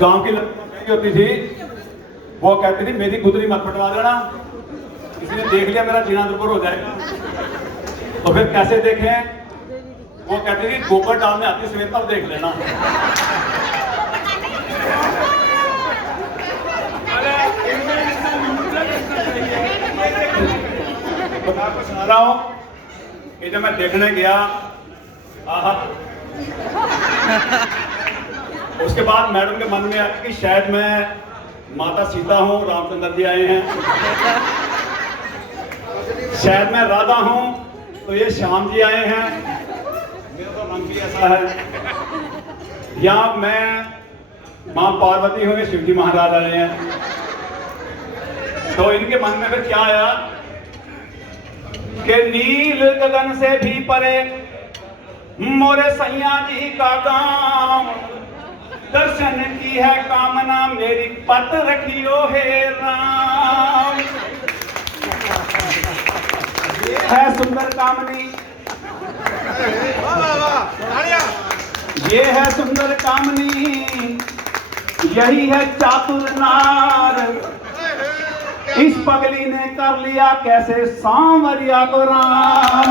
गांव की लड़की होती थी, वो कहती थी मेरी गुदरी मत पटवा देना, किसी ने देख लिया मेरा जीना दुर्बर हो जाएगा। तो फिर कैसे देखें? वो कहती थी गोबर डालने आती सवेर तक देख लेना। मैं आपको सुना रहा हूं कि जब मैं देखने गया, उसके बाद मैडम के मन में आया कि शायद मैं माता सीता हूं, रामचंद्र जी आए हैं, शायद मैं राधा हूं तो ये श्याम जी आए हैं, मेरा तो रंग भी ऐसा है, या मैं मां पार्वती हूं, ये शिव जी महाराज आए हैं। तो इनके मन में फिर क्या आया कि नील गगन से भी परे मोरे सैया जी का गांव, दर्शन की है कामना मेरी पत रखियो हे राम। है सुंदर कामनी, ये है सुंदर कामनी, यही है चातुर नार, इस पगली ने कर लिया कैसे सांवरिया को राम।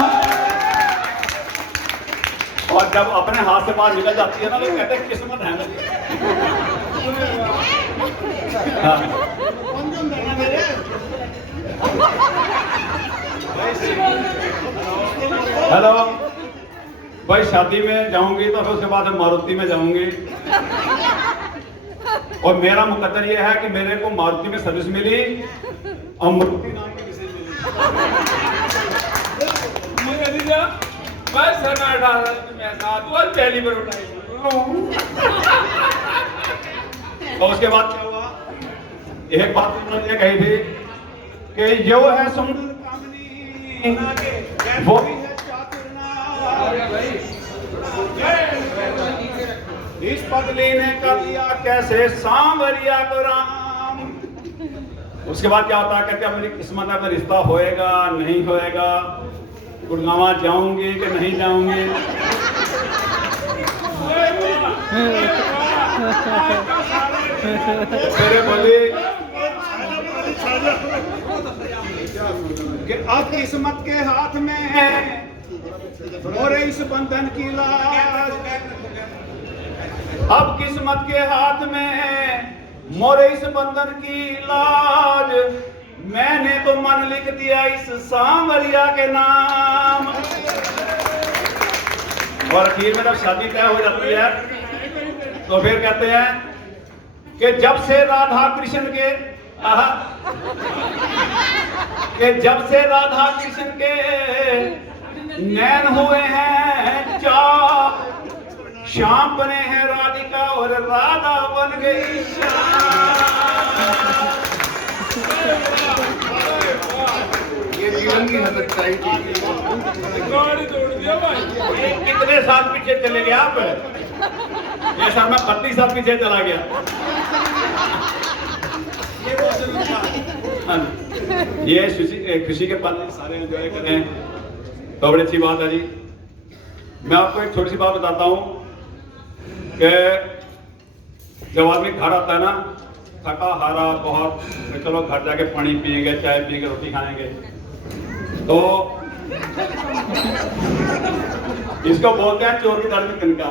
और जब अपने हाथ से बाहर निकल जाती है ना तो कहते हैं किस्मत है मेरी। हेलो भाई, शादी में जाऊंगी तो फिर उसके बाद मारुति में जाऊंगी, और मेरा मुकद्दर ये है कि मेरे को मारुति में सर्विस मिली और मारुति नाम की किसी मिली। बस सर मैं साथ और पहली बार उठाई। तो उसके बाद क्या हुआ? एक बात उन्होंने कही थी कि जो है सुंदर कामनी, वो भी है चातुर नार, इस पगली ने कर लिया कैसे सांवरिया को राम। उसके बाद क्या होता है? कहते मेरी किस्मत में रिश्ता होएगा नहीं होएगा, गुड़गांव जाऊंगी कि नहीं जाऊंगी। मेरे बोले कि अब किस्मत के हाथ में है मोरे इस बंधन की लाज, अब किस्मत के हाथ में है मोरे इस बंधन की लाज, मैंने तो मन लिख दिया इस सांवरिया के नाम। और आखिर में जब शादी तय हो जाती है तो फिर कहते हैं कि जब से राधा कृष्ण के नैन हुए हैं चार, श्याम बने हैं राधिका और राधा बन गई श्याम। ये जीवन की सच्चाई थी। कितने साल पीछे चले गए आप? ये सर मैं 32 साल पीछे चला गया। ये खुशी के पल सारे एंजॉय करें तो बड़ी अच्छी बात है जी। मैं आपको एक छोटी सी बात बताता हूँ कि जब आदमी घर आता है ना थका हारा बहुत, चलो घर जाके पानी पिएंगे, चाय पिएंगे, रोटी खाएंगे, तो इसको बोलते हैं चोर की दाढ़ी में तिनका।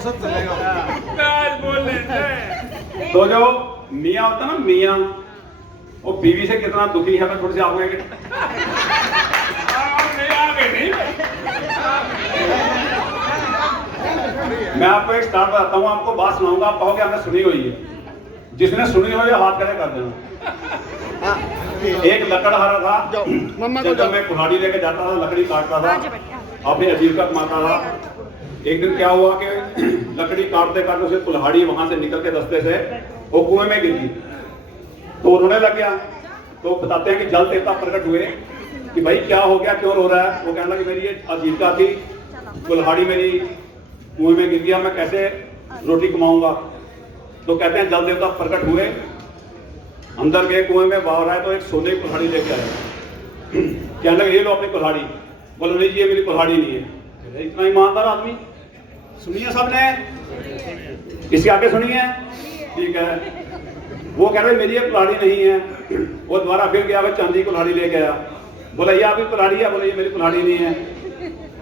सब चलेगा। तो जो मियाँ होता है ना, मियाँ वो बीवी से कितना दुखी है, मैं थोड़ी सी आगे मैं आपको एक स्टार्ट बताता हूँ, आपको बात सुनाऊंगा, आप कहोगे हमने सुनी हुई है। जिसने सुनी हुई है हाथ खड़े कर देना। एक लकड़हारा था, जब मैं कुल्हाड़ी लेके जाता था, लकड़ी काटता था, अपनी आजीविका कमाता था। एक दिन क्या हुआ कि लकड़ी काटते काटते उसे कुल्हाड़ी वहां से निकल के रास्ते से वो कुएं में गिर गई, तो रोने लग गया। तो बताते हैं कि जल देवता प्रकट हुए कि भाई क्या हो गया, क्यों रो रहा है? वो कहना कि मेरी ये आजीविका थी, कुल्हाड़ी मेरी कुएं में गिर गया, मैं कैसे रोटी कमाऊंगा? तो कहते हैं जल देवता प्रकट हुए, अंदर गए कुएं में, बाहर आए तो एक सोने की कुल्हाड़ी लेके आए। कहने लगे ये लो अपनी कुल्हाड़ी। बोले नहीं जी ये मेरी कुल्हाड़ी नहीं है। इतना ईमानदार आदमी। सुनिए सबने, इसके आगे सुनिए, ठीक है। वो कह रहे मेरी ये कुल्हाड़ी नहीं है। वो दोबारा फिर गया, वो चांदी कुल्हाड़ी लेके आया। बोला ये आपकी कुल्हाड़ी है? बोला ये मेरी कुल्हाड़ी नहीं है।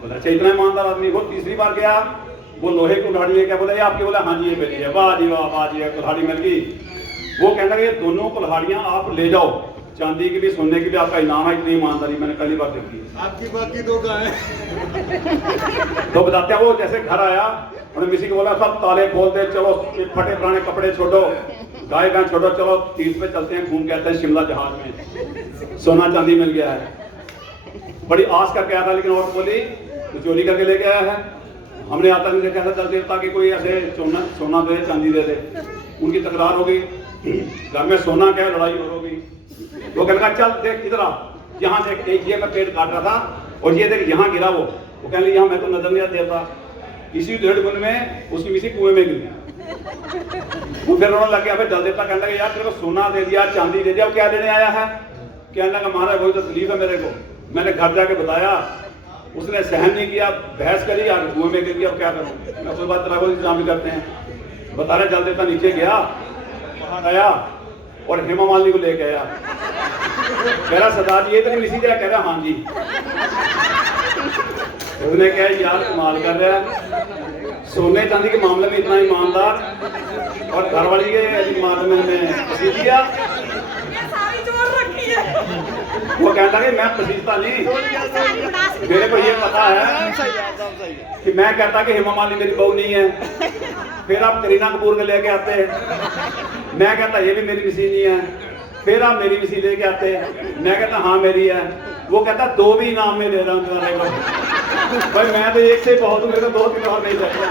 बोला अच्छा, इतना ईमानदार आदमी। वो तीसरी बार गया, वो लोहे की कुल्हाड़ी लेके, बोला ये आपकी? बोला हाँ जी ये मेरी है। वाह जी वाह, वाह जी, कुल्हाड़ी मिल गई। वो कहना ये दोनों कुल्हाड़ियां आप ले जाओ, चांदी की भी सोने की भी आपका इनाम है। इतनी ईमानदारी मैंने पहली बार देखी है। आपकी बाकी दो कहाँ हैं? तो बताते हैं वो जैसे घर आया, उन्होंने किसी को बोला सब ताले खोल दे, चलो ये फटे पुराने कपड़े छोड़ो, गाय गाय छोड़ो, चलो तीर्थ पे चलते हैं, घूम के आते हैं शिमला जहाज में, सोना चांदी मिल गया है। बड़ी आस करके आया था, लेकिन और बोली तो चोरी करके लेके आया है। हमने आता नहीं देखा था चल देवता की कोई ऐसे सोना दे चांदी दे दे। उनकी तकरार हो गई, घर में सोना क्या लड़ाई हो गई। वो कहने लगा चल देख इधर आ, यहाँ देख, एक ये मैं पेड़ काट रहा था और ये देख यहाँ गिरा। वो कहने लगे यहाँ मैं तो नजर नहीं देता। इसी 1.5 गुण में उसकी किसी कुएं में गिर गया। वो फिर रोने लग गया। फिर जल देवता कहने लगे यार तेरे को सोना दे दिया, चांदी दे दिया, क्या देने आया है? कहने लगा महाराज वही तो तकलीफ है मेरे को, मैंने घर जाके बताया, उसने सहन नहीं किया, बहस करी, आगे कुएं में गिर गया। अब क्या करूँ मैं? कोई बात तेरा को इंतजाम भी करते हैं। बता रहे जल देवता नीचे गया, वहां गया और हेमा मालिनी को लेके आया। कह रहा सरदार ये तो मिसी दिया? कह रहा हाँ जी। उसने कहा यार कमाल कर रहा है, सोने चांदी के मामले में इतना ईमानदार और घरवाली के मामले में पसीज दिया। वो कहता है मैं पसीजता नहीं, मेरे को ये पता है कि मैं कहता कि हेमा मालिनी मेरी बहू नहीं है, फिर आप करीना कपूर को लेके आते हैं, मैं कहता ये भी मेरी मिसी नहीं है, फिर आप मेरी मिसी लेके आते हैं, मैं कहता हाँ मेरी है। वो कहता 2 भी इनाम में दे रहा हूँ भाई, मैं तो एक से बहुत हूँ, मेरे को 2-3 और नहीं सकता।